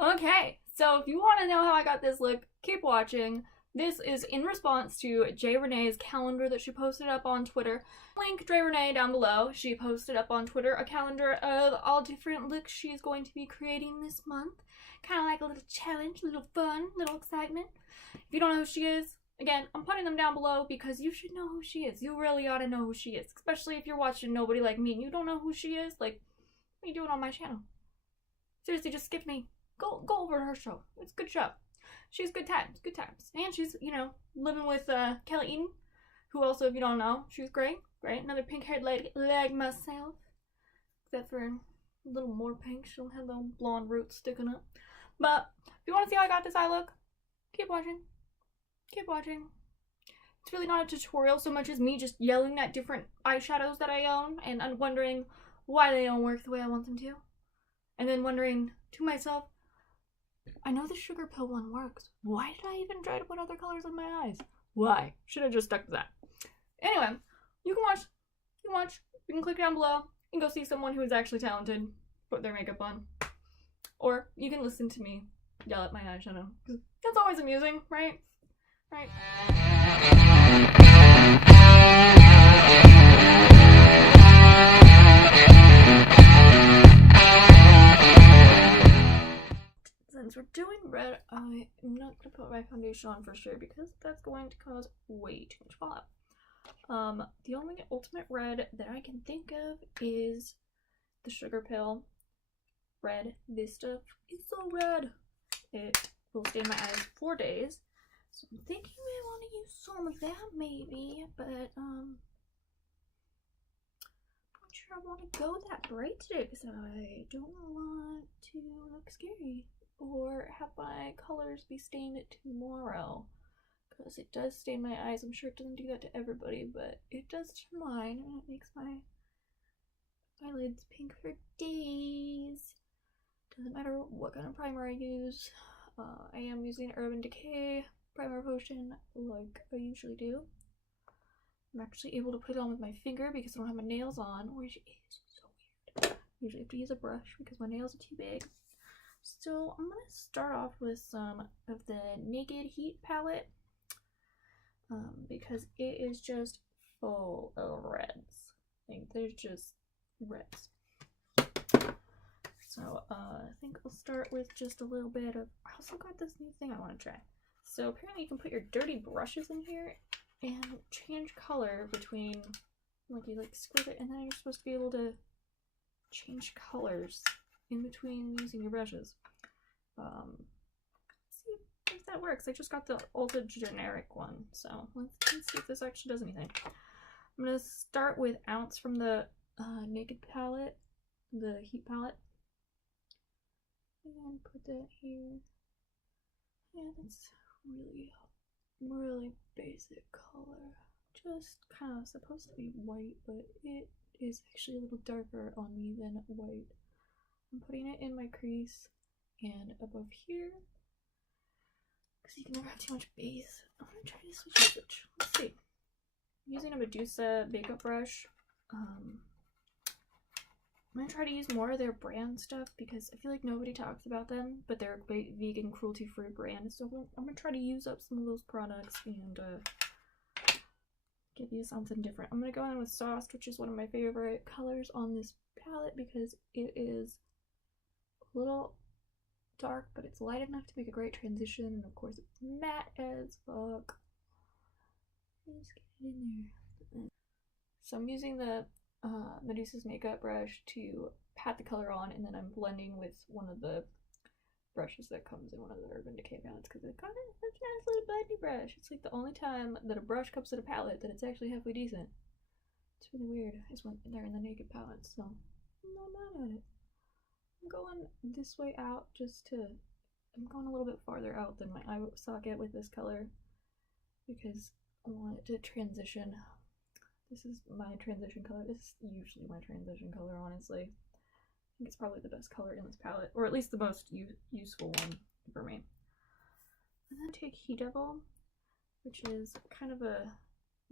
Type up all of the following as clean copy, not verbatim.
Okay, so if you want to know how I got this look, keep watching. This is in response to J. Renee's calendar that she posted up on Twitter. Link J. Renee down below. She posted up on Twitter a calendar of all different looks she's going to be creating this month. Kind of like a little challenge, a little fun, a little excitement. If you don't know who she is, again, I'm putting them down below because you should know who she is. You really ought to know who she is, especially if you're watching Nobody Like Me and you don't know who she is. Like, what are you doing on my channel? Seriously, just skip me. Go over to her show. It's a good show. She's good times, good times. And she's, you know, living with Kelly Eaton, who also, if you don't know, she's great. Great. Another pink-haired lady like myself. Except for a little more pink. She don't have the blonde roots sticking up. But if you want to see how I got this eye look, keep watching. Keep watching. It's really not a tutorial so much as me just yelling at different eyeshadows that I own, and I'm wondering why they don't work the way I want them to. And then wondering to myself, I know the sugar pill one works. Why did I even try to put other colors on my eyes? Why? Should have just stuck to that. Anyway, you can watch. You can click down below and go see someone who is actually talented put their makeup on. Or you can listen to me yell at my eyeshadow. That's always amusing, right? Right. Since we're doing red, I am not going to put my foundation on for sure because that's going to cause way too much fallout. The only ultimate red that I can think of is the Sugar Pill red. This stuff is so red. It will stay in my eyes for 4 days. So I'm thinking I want to use some of that maybe, but I'm not sure I want to go that bright today because I don't want to look scary or have my colors be stained tomorrow, because it does stain my eyes. I'm sure it doesn't do that to everybody, but it does to mine, and it makes my eyelids pink for days. Doesn't matter what kind of primer I use. I am using Urban Decay primer potion like I usually do. I'm actually able to put it on with my finger because I don't have my nails on, which is so weird. I usually have to use a brush because my nails are too big. So I'm going to start off with some of the Naked Heat palette because it is just full of reds. Like, there's just reds. So I think I'll start with just a little bit of, I also got this new thing I want to try. So apparently you can put your dirty brushes in here and change color between, like you like squirt it and then you're supposed to be able to change colors in between using your brushes. Let's see if that works. I just got the ultra generic one, so let's see if this actually does anything. I'm gonna start with Ounce from the Naked palette, the Heat palette, and put that here. Yeah, that's really basic color. Just kind of supposed to be white, but it is actually a little darker on me than white. I'm putting it in my crease and above here because you can never have too much base. I'm gonna try to switch. Let's see. I'm using a Medusa makeup brush. I'm gonna try to use more of their brand stuff because I feel like nobody talks about them, but they're a great vegan, cruelty-free brand. So I'm gonna try to use up some of those products and give you something different. I'm gonna go in with Sauced, which is one of my favorite colors on this palette because it is a little dark, but it's light enough to make a great transition, and of course it's matte as fuck. Just get it in there. So I'm using the Medusa's makeup brush to pat the color on, and then I'm blending with one of the brushes that comes in one of the Urban Decay palettes because it's got a nice little blending brush. It's like the only time that a brush comes in a palette that it's actually halfway decent. It's really weird. I just went there in the Naked palette, so I'm not mad at it. I'm going this way out I'm going a little bit farther out than my eye socket with this color because I want it to transition. This is my transition color. This is usually my transition color, honestly. I think it's probably the best color in this palette, or at least the most useful one for me. And then take He Devil, which is kind of a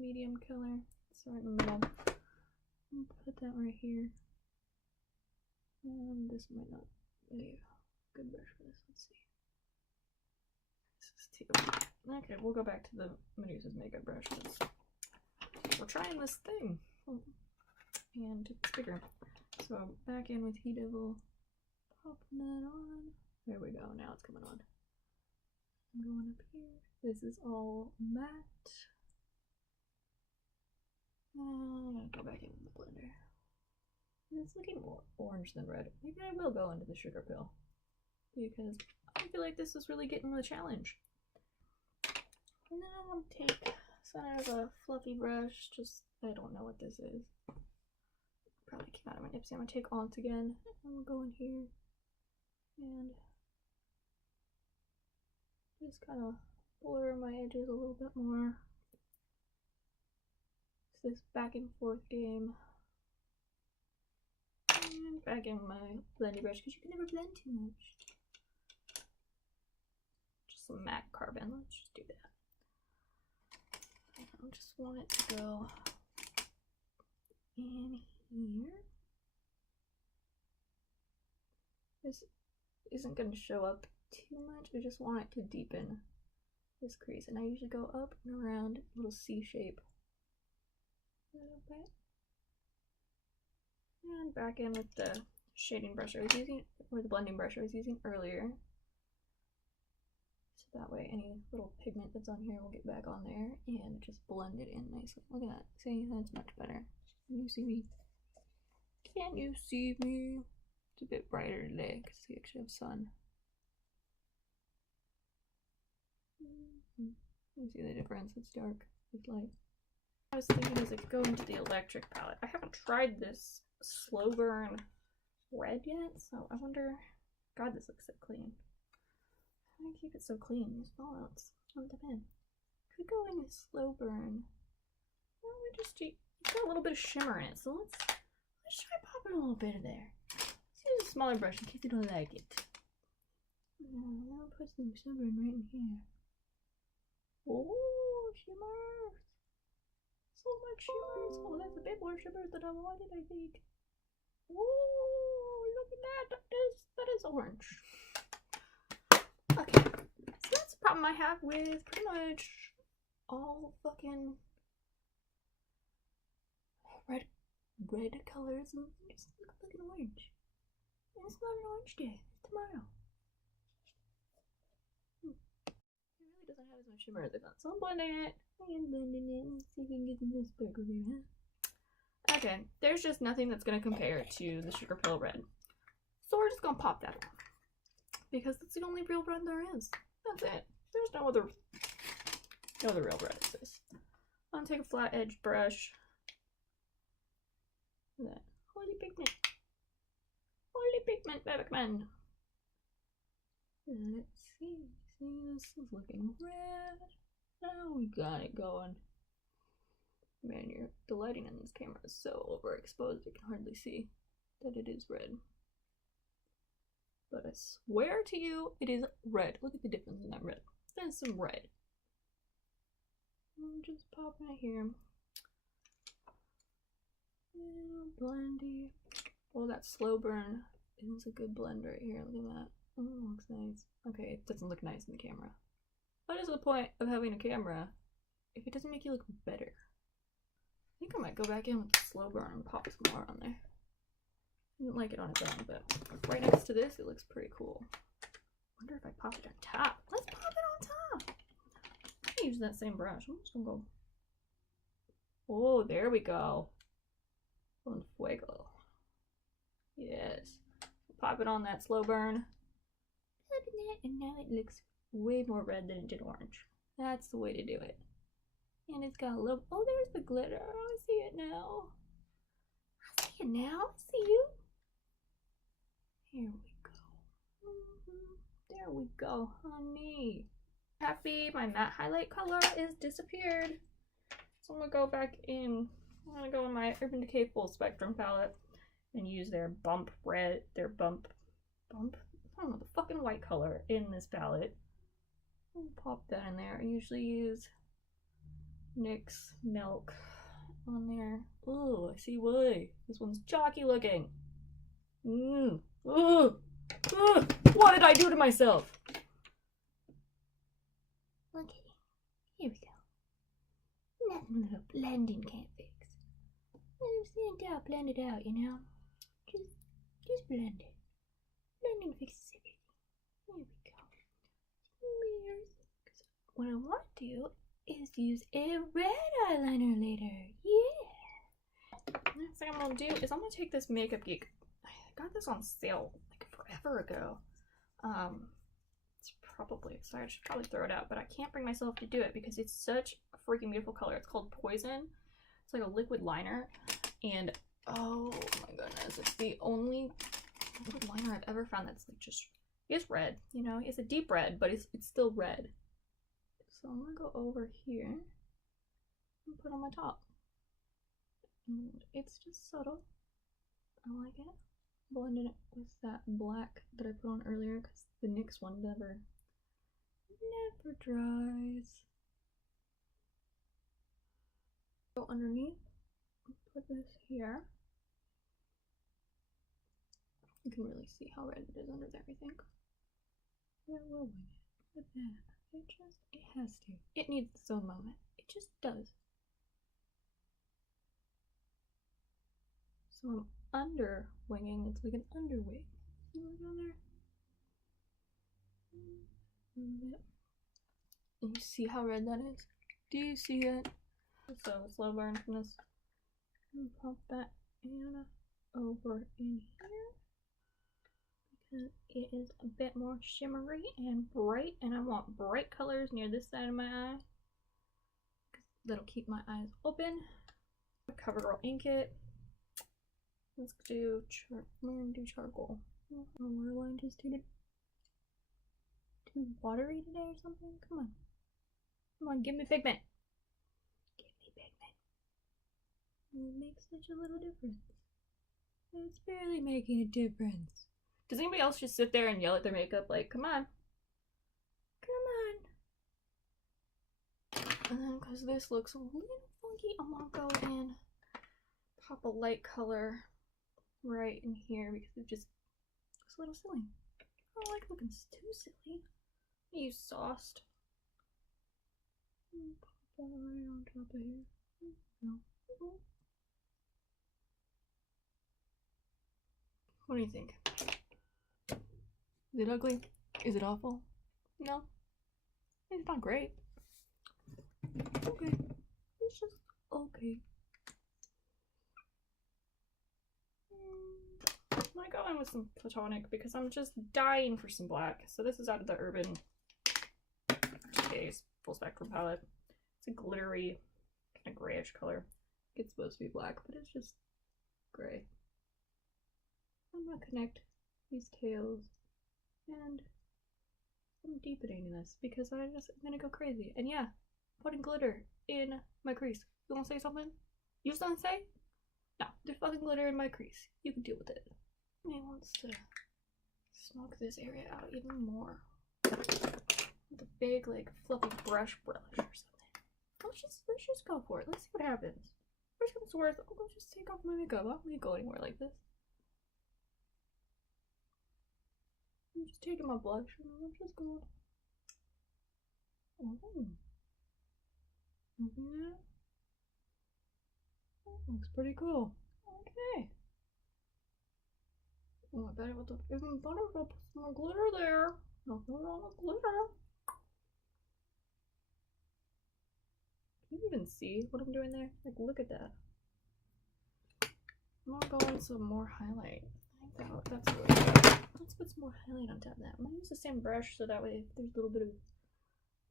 medium color. It's right in the middle. I'll put that right here. And this might not be a good brush for this. Let's Okay, we'll go back to the Medusa's makeup brush. We're trying this thing. And it's bigger. So back in with He Devil. Popping that on. There we go. Now it's coming on. I'm going up here. This is all matte. I'm gonna go back in with the blender. It's looking more orange than red. Maybe I will go into the sugar pill. Because I feel like this is really getting the challenge. And then I want to take kind of a fluffy brush. Just, I don't know what this is. Probably came out of my Nipsey. I'm going to take Aunt again. And we'll go in here. And just kind of blur my edges a little bit more. It's this back and forth game. And back in my blending brush because you can never blend too much. Just some matte carbon. Let's just do that. I just want it to go in here. This isn't going to show up too much. I just want it to deepen this crease. And I usually go up and around a little C shape. A little bit. And back in with the shading brush I was using, or the blending brush I was using earlier. So that way any little pigment that's on here will get back on there and just blend it in nicely. Look at that. See, that's much better. Can you see me? Can you see me? It's a bit brighter today because we actually have sun. You see the difference? It's dark, it's light. I was thinking as I could go into the electric palette. I haven't tried this slow burn red yet, so I wonder. God, this looks so clean. How do I keep it so clean? These fallouts on the pen. Could go in with slow burn. Well, we just it's got a little bit of shimmer in it, so let's try popping a little bit of there. Let's use a smaller brush in case you don't like it. I'll put some slow burn right in here. Oh, shimmer! So much shimmers. Oh, that's a bit more shimmer than I wanted, I think. Oh, look at that. That is orange. Okay, so that's the problem I have with pretty much all fucking red colors. And just look like an orange. And it's not an orange day. It's tomorrow. It really doesn't have as much shimmer as I thought, so I'm blending it. I'm blending it. Let's see if we can get some of this sparkle here, huh? Okay, there's just nothing that's going to compare to the Sugar Pill Red. So we're just going to pop that on. Because that's the only real red there is. That's it. There's no other real red exists. I'm going to take a flat edge brush. Look at that. Holy pigment. Holy pigment, Pepperman. Let's see. See, this is looking red. Oh, we got it going. Man, the lighting in this camera is so overexposed you can hardly see that it is red. But I swear to you, it is red. Look at the difference in that red. That's some red. I'm just popping it here. Yeah, blendy. Oh, that slow burn is a good blend right here. Look at that. Oh, it looks nice. Okay, it doesn't look nice in the camera. What is the point of having a camera if it doesn't make you look better? I think I might go back in with the slow burn and pop some more on there. I didn't like it on its own, but right next to this, it looks pretty cool. I wonder if I pop it on top. Let's pop it on top. I can use that same brush. I'm just gonna go. Oh, there we go. Con fuego. Yes. Pop it on that slow burn. And now it looks way more red than it did orange. That's the way to do it. And it's got a little. Oh, there's the glitter. I see it now. I see it now. I see you. Here we go. There we go, honey. Happy, my matte highlight color is disappeared. So I'm gonna go back in. I'm gonna go in my Urban Decay Full Spectrum palette and use their bump red, I don't know, the fucking white color in this palette. I'll pop that in there. I usually use NYX Milk on there. Oh, I see why. This one's chalky looking. What did I do to myself? Okay, Blending can't fix. Blend it out, you know? Just blend it. Blending fixes everything. There we go. What I want to do is use a red eyeliner later. Yeah! Next thing I'm gonna do is I'm gonna take this Makeup Geek. I got this on sale like forever ago. It's probably, so I should probably throw it out, but I can't bring myself to do it because it's such a freaking beautiful color. It's called Poison. It's like a liquid liner, and oh my goodness, it's the only liquid liner I've ever found that's like just, it's red, you know, it's a deep red, but it's still red. So I'm gonna go over here and put on my top. And it's just subtle. I like it. Blending it with that black that I put on earlier because the NYX one never dries. Go underneath, put this here. You can really see how red it is under there, I think. Yeah, we'll wing it. Look at that. It has to. It needs its own moment. It just does. So I'm under winging. It's like an under wing. See what's on there? And you see how red that is? Do you see it? So slow burn from this. And pop that in over in here because it is a bit more shimmery and bright, and I want bright colors near this side of my eye because that'll keep my eyes open. CoverGirl ink it. Let's do we're gonna do charcoal. My waterline just too watery today or something. Come on. Come on, give me pigment. Give me pigment. It makes such a little difference. It's barely making a difference. Does anybody else just sit there and yell at their makeup like, come on. Come on. And then because this looks a little funky, I'm gonna go in, pop a light color right in here because it just looks a little silly. I don't like looking too silly. I use Sauced. Pop that right on top of here. No. What do you think? Is it ugly? Is it awful? No. It's not great. Okay. It's just okay. I go in with some Platonic because I'm just dying for some black. So this is out of the Urban Decay's Full Spectrum palette. It's a glittery, kind of grayish color. It's supposed to be black, but it's just gray. I'm gonna connect these tails and I'm deepening this because I'm gonna go crazy. And yeah, putting glitter in my crease. You wanna say something? You was gonna say? No, there's fucking glitter in my crease. You can deal with it. He wants to smoke this area out even more with a big, like, fluffy brush or something. Let's just go for it. Let's see what happens. Worst comes to worst, I'll just take off my makeup. I don't need to go anywhere like this. I'm just taking my blush and I'm just going. Oh. Yeah. That looks pretty cool. Okay. Oh, I bet it would look even better if I put some more glitter there. Nothing wrong with glitter. Can you even see what I'm doing there? Like, look at that. I'm gonna go in some more highlight. I think that's really good. Let's put some more highlight on top of that. I'm gonna use the same brush so that way if there's a little bit of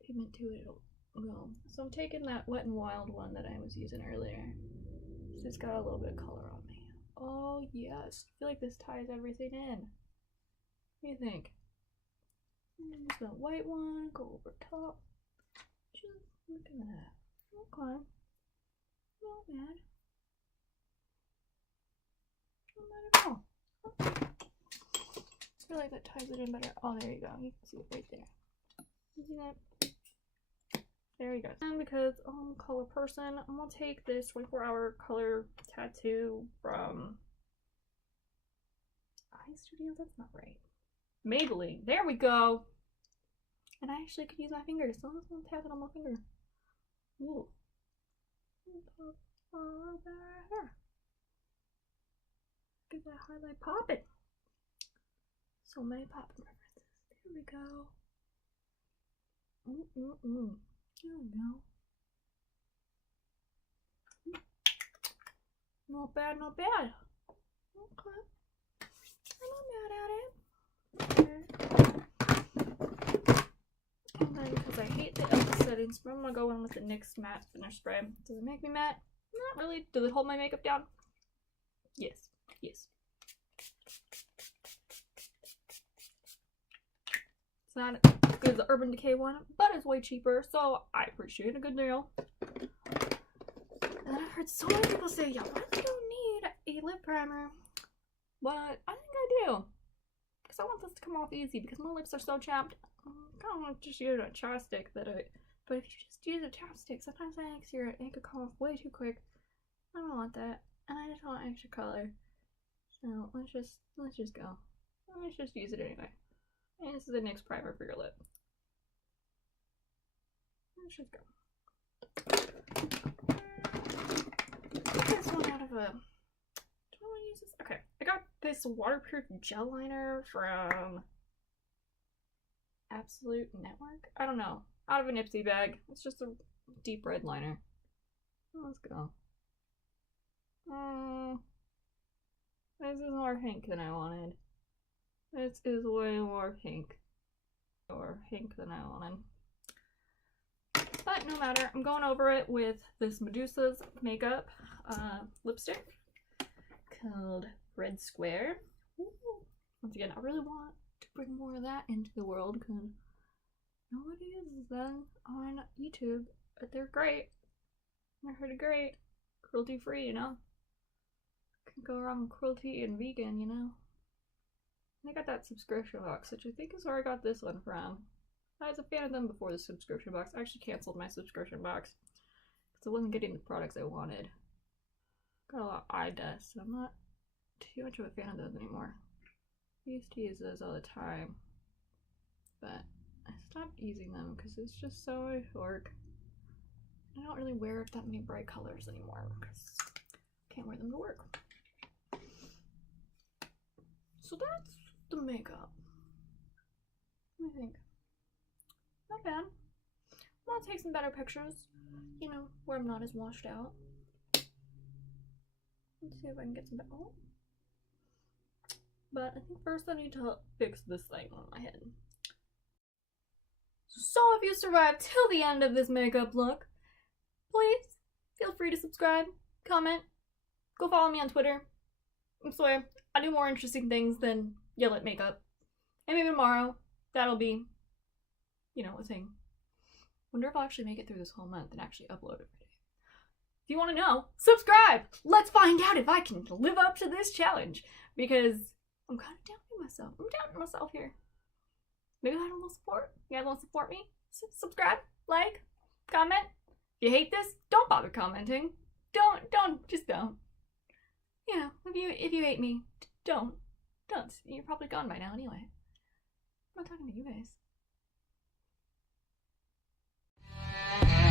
pigment to it, it'll go. So I'm taking that Wet n Wild one that I was using earlier. So it's got a little bit of color on me. Oh yes, I feel like this ties everything in. What do you think? Use the white one, go over top. Just look at that. Okay. Not bad. Not bad at all. Okay. I feel like that ties it in better. Oh, there you go. You can see it right there. You see that? There you go. And because I'm a color person, I'm gonna take this 24-hour color tattoo from Eyeshadow. That's not right. Maybelline. There we go. And I actually could use my fingers, so I'm just gonna tap it on my finger. Ooh. Pop all that hair. Get that highlight popping. So many popping references. There we go. There we go. Not bad, not bad. Okay. I'm not mad at it. Okay. And then, because I hate the other settings, I'm gonna go in with the NYX matte finish spray. Does it make me matte? Not really. Does it hold my makeup down? Yes. Yes. It's not as good as the Urban Decay one, but it's way cheaper, so I appreciate a good deal. And I've heard so many people say, yeah, why do you need a lip primer? But I think I do. Because I want this to come off easy, because my lips are so chapped. I don't want to just use a chapstick but if you just use a chapstick, sometimes that makes your ink come off way too quick. I don't want that. And I just want extra color. So let's just go. Let's just use it anyway. And this is the NYX primer for your lip. Let's just go. This one out of a... Do I want to use this? Okay, I got this waterproof gel liner from Absolute Network. I don't know. Out of an Ipsy bag. It's just a deep red liner. Let's go. This is more pink than I wanted. This is way more pink. Or pink than I wanted. But no matter, I'm going over it with this Medusa's makeup lipstick called Red Square. Ooh. Once again, I really want to bring more of that into the world because nobody uses them on YouTube, but they're great. They're pretty great. Cruelty free, you know? Can't go wrong with cruelty and vegan, you know? I got that subscription box, which I think is where I got this one from. I was a fan of them before the subscription box. I actually canceled my subscription box because I wasn't getting the products I wanted. Got a lot of eye dust, and I'm not too much of a fan of those anymore. I used to use those all the time, but I stopped using them because it's just so much work. I don't really wear that many bright colors anymore because I can't wear them to work. So that's the makeup. What do you think? Not bad. I'll take some better pictures, you know, where I'm not as washed out. Let's see if I can get some better. Oh. But I think first I need to fix this thing on my head. So if you survived till the end of this makeup look, please feel free to subscribe, comment, go follow me on Twitter. I swear, I do more interesting things than yell at makeup. And maybe tomorrow, that'll be, you know, a thing. Wonder if I'll actually make it through this whole month and actually upload every day. If you want to know, subscribe! Let's find out if I can live up to this challenge. Because I'm kind of doubting myself. I'm doubting myself here. Maybe I don't want support. You guys want to support me? Subscribe, like, comment. If you hate this, don't bother commenting. Just don't. You know, if you hate me, don't. You're probably gone by now anyway. I'm not talking to you guys.